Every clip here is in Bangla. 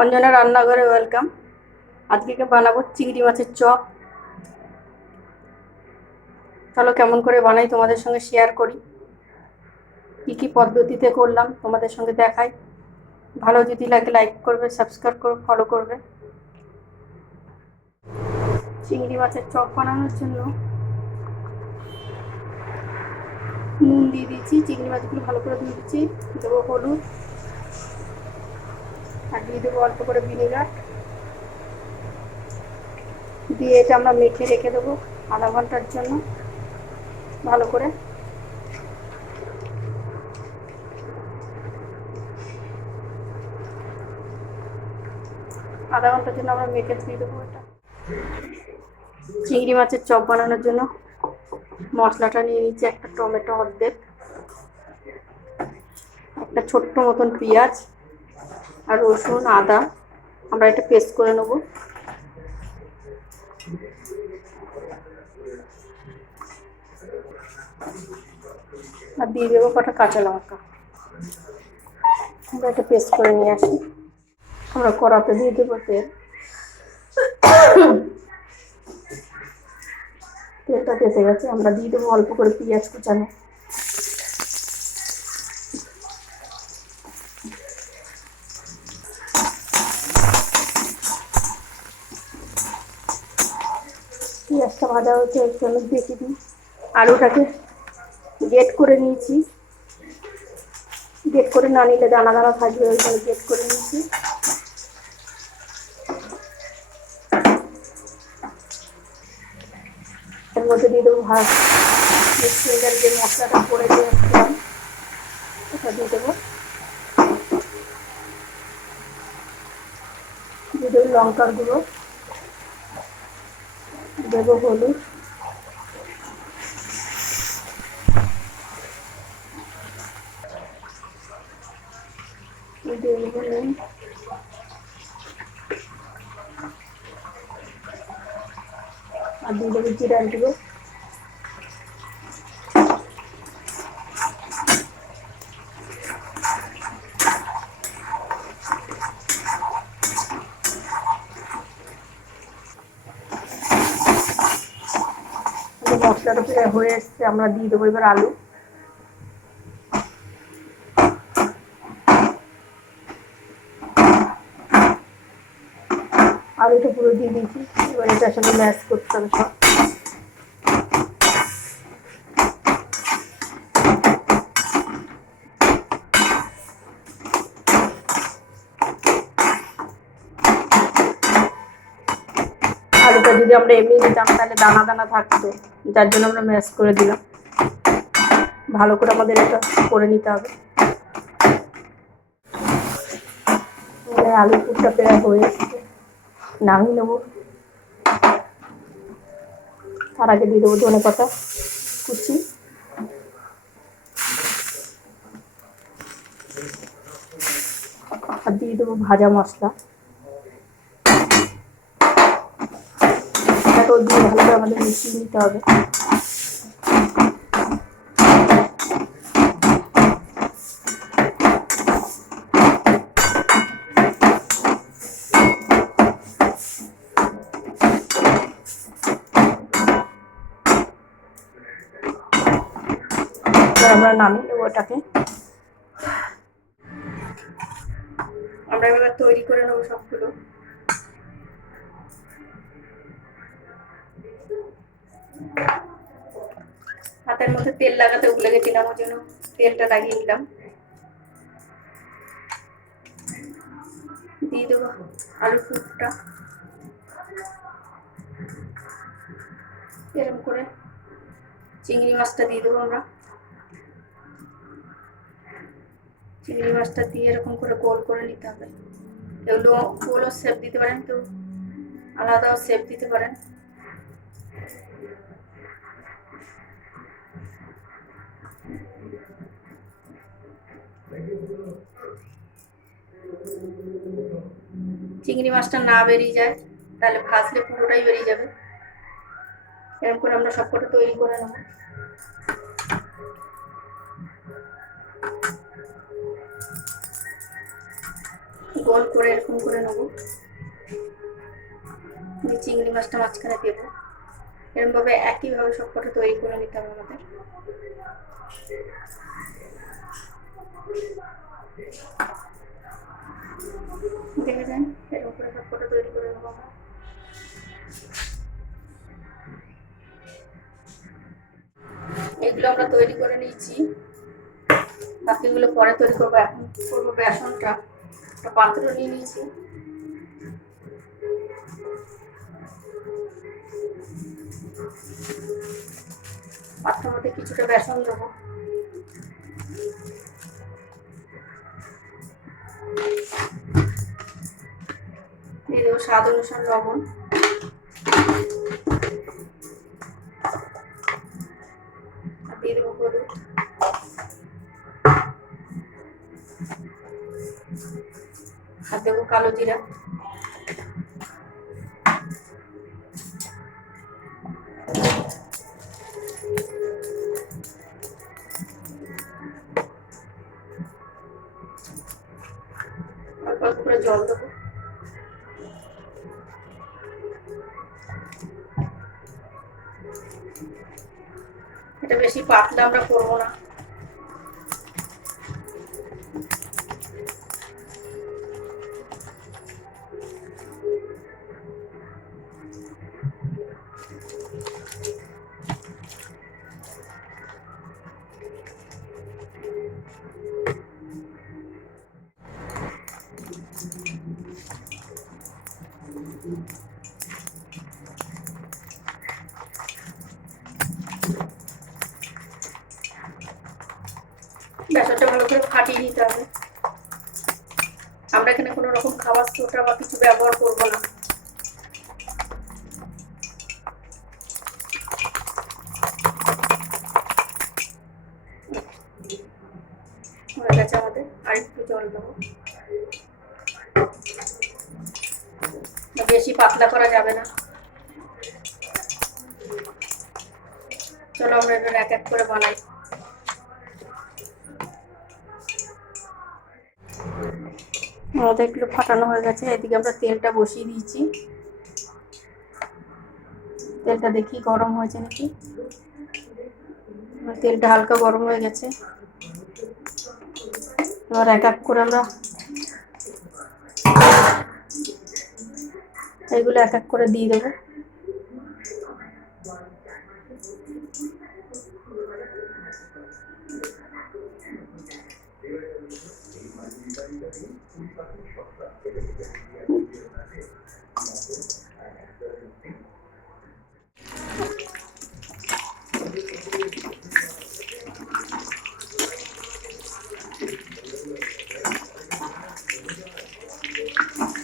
অঞ্জনা রান্নাঘরে ওয়েলকাম। আজকে বানাবো চিংড়ি মাছের চপ। চলো কেমন করে বানাই তোমাদের সঙ্গে শেয়ার করি। কি পদ্ধতিতে করলাম তোমাদের সঙ্গে দেখাই। ভালো যদি লাগে লাইক করবে, সাবস্ক্রাইব করবে, ফলো করবে। চিংড়ি মাছের চপ বানানোর জন্য নুন দিয়ে দিচ্ছি, চিংড়ি মাছগুলো ভালো করে ধুয়ে দিচ্ছি। দেবো হলুদ আর দিয়ে দেবো অল্প করে ভিনেগার। দিয়ে এটা আমরা মেখে রেখে দেবো আধা ঘন্টার জন্য ভালো করে। আধা ঘন্টার জন্য আমরা মেখে দিয়ে দেবো এটা। চিংড়ি মাছের চপ বানানোর জন্য মশলাটা নিয়ে নিচ্ছি। একটা টমেটো অর্ধেক, একটা ছোট্ট মতন পেঁয়াজ আর রসুন আদা আমরা এটা পেস্ট করে নেব। আর দিয়ে দেবো কটা কাঁচা লঙ্কা। আমরা এটা পেস্ট করে নিয়ে আসি। আমরা কড়াতে দিয়ে দেবো তেল। তেলটা তেতে গেছে, আমরা দিয়ে দেবো অল্প করে পেঁয়াজ কুচানো। পেঁয়াজটা ভাজা হচ্ছে, একটু আমি বেশি দিই। আলুটাকে গ্রেট করে নিয়েছি, গ্রেট করে না নিলে দানা দানা থাকবে, ওইভাবে গ্রেট করে নিয়েছি। এর মধ্যে দিয়ে দেবো মিক্সির যে মশলাটা করে দিয়ে আসলাম ওটা দিয়ে দেবো। দিয়ে দেবো লঙ্কার গুঁড়ো, দেবো হলুদ, দিয়ে দেবো নুন, আর দিয়ে দেবো জিরার গুঁড়ো। মশলাটা প্রায় হয়ে এসছে, আমরা দিয়ে দেবো এবার আলু। আলুটা পুরো দিয়ে দিয়েছি, এবার এটার সঙ্গে ম্যাশ করতে হবে সব। আলুটা যদি আমরা এমনি দিতাম তাহলে দানা দানা থাকতো, যার জন্য আমরা ম্যাশ করে দিলাম। ভালো করে আমাদের এটা করে নিতে হবে। আলু পুরটা প্রায় হয়ে এসছে, নামিয়ে নেবো। তার আগে দিয়ে দেবো ধনেপাতা কুচি, আর দিয়ে দেবো ভাজা মশলা। এটাকেও দিয়ে ভালো করে আমাদের মিশিয়ে নিতে হবে। আমরা নামিয়ে নেবো ওটাকে। আমরা এবার তৈরি করে নেবো সবগুলো। হাতের মধ্যে তেল লাগাতে ভুলে গেছিলাম, ওই জন্য তেলটা লাগিয়ে নিলাম। দিয়ে দেবো আলু পুরটা এরকম করে। চিংড়ি মাছটা দিয়ে দেবো আমরা। চিংড়ি মাছটা দিয়ে এরকম করে গোল করে নিতে হবে। এগুলো গোলও শেপ দিতে পারেন, কেউ আলাদাও শেপ দিতে পারেন। চিংড়ি মাছটা না বেরিয়ে যায় তাহলে ভাজলে পুরোটাই বেরিয়ে যাবে। এরকম করে আমরা সবকটা তৈরি করে নেব। গোল করে এরকম করে নেবো। চিংড়ি মাছটা মাঝখানে দেবো। এরকমভাবে একইভাবে সবকটা তৈরি করে নিতে হবে আমাদের। দেখে যান, এরকম করে সবকটা তৈরি করে নেবো আমরা। এগুলো আমরা তৈরি করে নিয়েছি, বাকিগুলো পরে তৈরি করবো। এখন করবো বেসনটা। একটা পাত্র নিয়ে নিয়েছি, পাত্রের মধ্যে কিছুটা বেসন দেবো। দিয়ে দেবো স্বাদ অনুসারে লবণ। আর দিয়ে দেবো হলুদ। আর দেবো কালো জিরা। অল্প অল্প করে জল দেবো। এটা বেশি পাতলা আমরা করবো না। বেসনটা ভালো করে ফাটিয়ে নিতে হবে। আমরা এখানে কোনো রকম খাবার সোডা বা কিছু ব্যবহার করব না। হয়ে গেছে আমাদের, আর একটু জল দেবো। বেশি পাতলা করা যাবে না। চলো আমরা এবার এক এক করে বানাই। আমাদের একটু ফাটানো হয়ে গেছে। এদিকে আমরা তেলটা বসিয়ে দিয়েছি। তেলটা দেখি গরম হয়েছে নাকি। তেলটা হালকা গরম হয়ে গেছে। এবার এক এক করে আমরা এগুলো এক এক করে দিয়ে দেবো।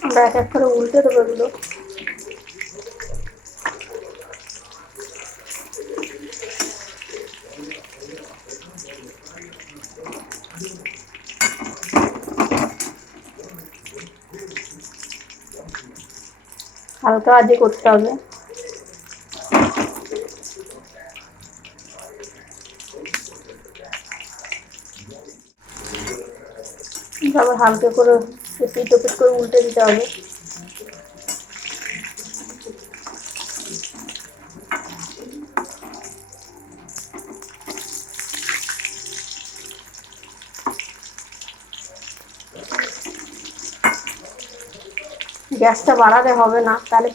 আমরা এক এক করে উল্টে দেবো এগুলো। হালকা আজে করতে হবে। আবার হালকা করে পিট পিট করে উল্টে দিতে হবে। গ্যাসটা বাড়ালে হবে না, তাহলে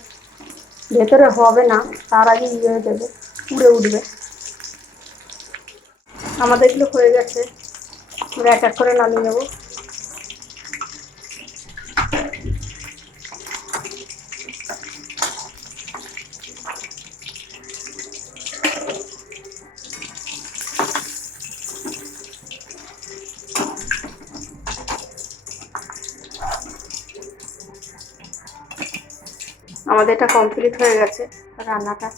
ভেতরে হবে না, তার আগে ইয়ে হয়ে যাবে, পুড়ে উঠবে। আমাদের এগুলো হয়ে গেছে, আমরা এক এক করে নামিয়ে নেবো। আমাদের এটা কমপ্লিট হয়ে গেছে রান্নাটা।